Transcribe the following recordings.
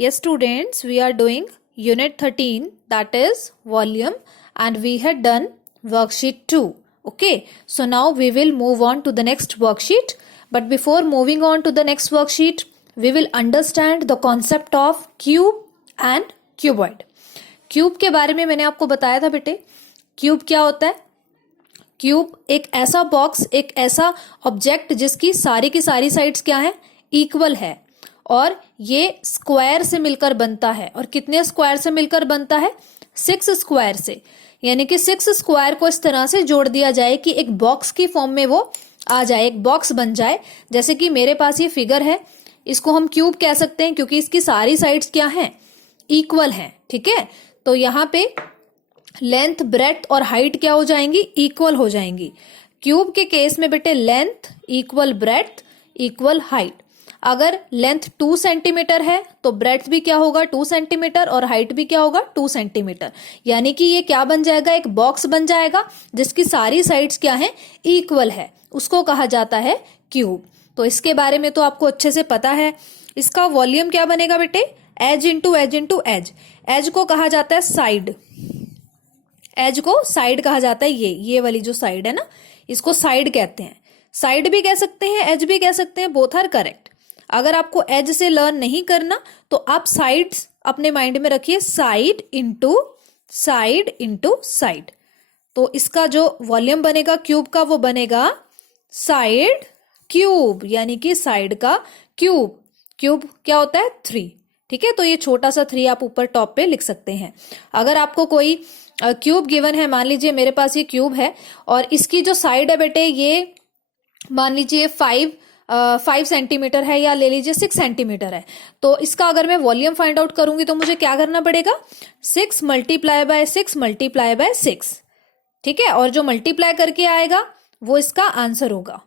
Yes, students, we are doing Unit 13, that is volume, and we had done worksheet 2. Okay, so now we will move on to the next worksheet. But before moving on to the next worksheet, we will understand the concept of cube and cuboid. Cube के बारे में मैंने आपको बताया था बेटे. Cube क्या होता है? क्यूब एक ऐसा बॉक्स, एक ऐसा ऑब्जेक्ट जिसकी सारी की सारी साइड्स क्या है? इक्वल है, और ये स्क्वायर से मिलकर बनता है. और कितने स्क्वायर से मिलकर बनता है? 6 स्क्वायर से. यानी कि 6 स्क्वायर को इस तरह से जोड़ दिया जाए कि एक बॉक्स की फॉर्म में वो आ जाए, एक बॉक्स बन जाए. जैसे कि मेरे पास ये फिगर है, इसको हम क्यूब कह सकते हैं क्योंकि इसकी सारी साइड्स क्या हैं? इक्वल हैं. ठीक है, तो यहाँ पे लेंथ, ब्रेड्थ और हाइट क्या हो जाएंगी? इक्वल हो जाएंगी. क्यूब के केस में बेटे length equal breadth equal height. अगर लेंथ 2 सेंटीमीटर है तो ब्रेड्थ भी क्या होगा? 2 सेंटीमीटर, और हाइट भी क्या होगा? 2 सेंटीमीटर. यानी कि ये क्या बन जाएगा? एक बॉक्स बन जाएगा जिसकी सारी साइड्स क्या है? इक्वल है. उसको कहा जाता है क्यूब. तो इसके बारे में तो आपको अच्छे से पता है. इसका वॉल्यूम क्या बनेगा बेटे? Edge into edge into edge. Edge को कहा जाता है साइड. एज को साइड कहा जाता है. ये वाली जो साइड है ना, इसको साइड कहते हैं. साइड भी कह सकते हैं, एज भी कह सकते हैं, बोथ आर करेक्ट. अगर आपको एज से लर्न नहीं करना तो आप साइड्स अपने माइंड में रखिए. Side into side. तो इसका जो वॉल्यूम बनेगा क्यूब का, वो बनेगा साइड क्यूब, यानी कि साइड का क्यूब. क्यूब क्या होता है? 3. ठीक है, तो ये छोटा सा 3 आप ऊपर टॉप पे लिख सकते हैं. अगर आपको कोई क्यूब गिवन है, मान लीजिए मेरे पास ये क्यूब है और इसकी जो साइड है बेटे, ये मान लीजिए 5 सेंटीमीटर है, या ले लीजिए 6 सेंटीमीटर है. तो इसका अगर मैं वॉल्यूम फाइंड आउट करूंगी तो मुझे क्या करना पड़ेगा? 6 मल्टीप्लाई बाय 6 मल्टीप्लाई बाय 6. ठीक है, और जो मल्टीप्लाई करके आएगा वो इसका आंसर होगा.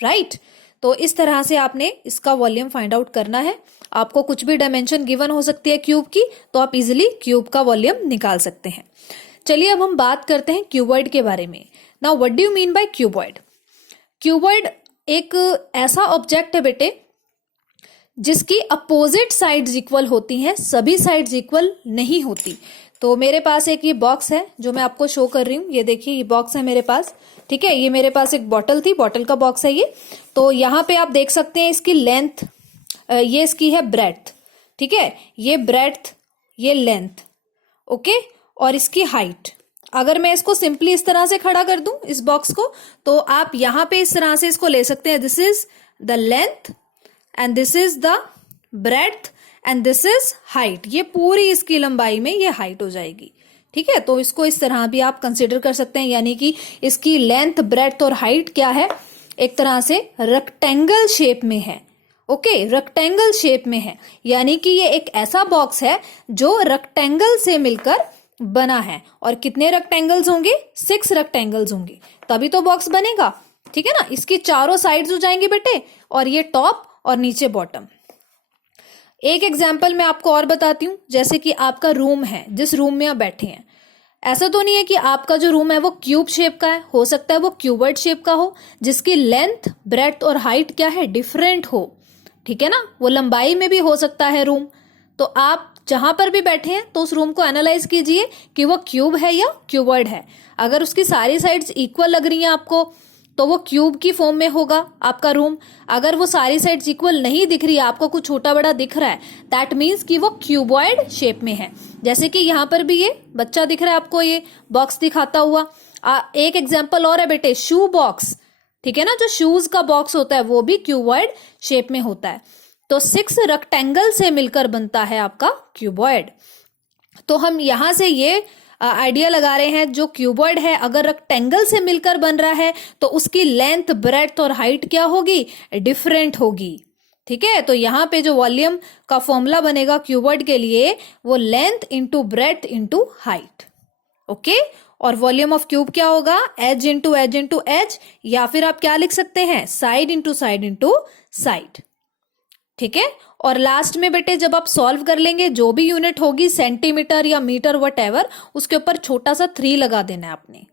राइट. तो इस तरह से आपने इसका वॉल्यूम फाइंड आउट करना है. आपको कुछ भी डायमेंशन गिवन हो सकती है क्यूब की, तो आप इजिली क्यूब का वॉल्यूम निकाल सकते हैं. चलिए अब हम बात करते हैं क्यूबॉइड के बारे में. Now what do you mean by cuboid? Cuboid एक ऐसा ऑब्जेक्ट है बेटे जिसकी अपोजिट साइड्स इक्वल होती हैं, सभी साइड्स इक्वल नहीं होती. तो मेरे पास एक ये बॉक्स है जो मैं आपको शो कर रही हूँ. ये देखिए, ये बॉक्स है मेरे पास. ठीक है, ये मेरे पास एक बॉटल थी, बॉटल का बॉक्स है ये. तो यहाँ पे आप देख सकते हैं इसकी लेंथ, ये इसकी है ब्रेड्थ. ठीक है, ये ब्रेड्थ, ये लेंथ. ओके, और इसकी हाइट. अगर मैं इसको सिंपली इस तरह से खड़ा कर दूं इस बॉक्स को, तो आप यहां पे इस तरह से इसको ले सकते हैं. This is the length and this is the breadth and this is height. ये पूरी इसकी लंबाई में ये हाइट हो जाएगी. ठीक है, तो इसको इस तरह भी आप कंसिडर कर सकते हैं. यानी कि इसकी लेंथ, ब्रेड्थ और हाइट क्या है? एक तरह से रेक्टेंगल शेप में है. ओके, रेक्टेंगल शेप में है, यानी कि ये एक ऐसा बॉक्स है जो रेक्टेंगल से मिलकर बना है. और कितने रेक्टेंगल्स होंगे? 6 रेक्टेंगल्स होंगे, तभी तो बॉक्स बनेगा. ठीक है ना. इसकी चारों साइड्स हो जाएंगी बेटे, और ये टॉप और नीचे बॉटम. एक एग्जाम्पल मैं आपको और बताती हूँ. जैसे कि आपका रूम है, जिस रूम में आप बैठे हैं, ऐसा तो नहीं है कि आपका जो रूम है वो क्यूब शेप का है. हो सकता है वो क्यूबॉइड शेप का हो, जिसकी लेंथ, ब्रेड्थ और हाइट क्या है? डिफरेंट हो. ठीक है ना, वो लंबाई में भी हो सकता है रूम. तो आप जहां पर भी बैठे हैं तो उस रूम को एनालाइज कीजिए कि वो क्यूब है या क्यूबॉइड है. अगर उसकी सारी साइड्स इक्वल लग रही हैं आपको, तो वो क्यूब की फॉर्म में होगा आपका रूम. अगर वो सारी साइड्स इक्वल नहीं दिख रही है, आपको कुछ छोटा बड़ा दिख रहा है, दैट मीन्स कि वो क्यूबॉइड शेप में है. जैसे कि यहाँ पर भी ये बच्चा दिख रहा है आपको, ये बॉक्स दिखाता हुआ. एक एग्जाम्पल और है बेटे, शू बॉक्स. ठीक है ना, जो शूज का बॉक्स होता है वो भी क्यूबॉइड शेप में होता है. तो 6 रेक्टेंगल से मिलकर बनता है आपका क्यूबॉइड. तो हम यहां से ये आइडिया लगा रहे हैं, जो क्यूबॉइड है अगर रेक्टेंगल से मिलकर बन रहा है तो उसकी लेंथ, ब्रेड्थ और हाइट क्या होगी? डिफरेंट होगी. ठीक है, तो यहाँ पे जो वॉल्यूम का फॉर्मूला बनेगा क्यूबॉइड के लिए, वो length into breadth into height. Okay, और वॉल्यूम ऑफ क्यूब क्या होगा? Edge into edge into edge, या फिर आप क्या लिख सकते हैं? Side into side. ठीक है, और लास्ट में बेटे जब आप सॉल्व कर लेंगे, जो भी यूनिट होगी, सेंटीमीटर या मीटर वटएवर, उसके ऊपर छोटा सा 3 लगा देना है आपने,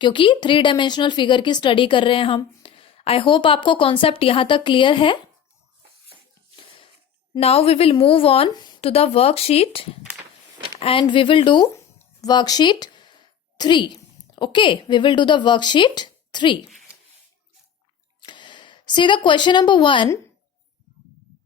क्योंकि 3 डायमेंशनल फिगर की स्टडी कर रहे हैं हम. आई होप आपको कॉन्सेप्ट यहां तक क्लियर है. Now we will move on to the worksheet and we will do worksheet 3. Okay, we will do the worksheet 3. See the question number 1.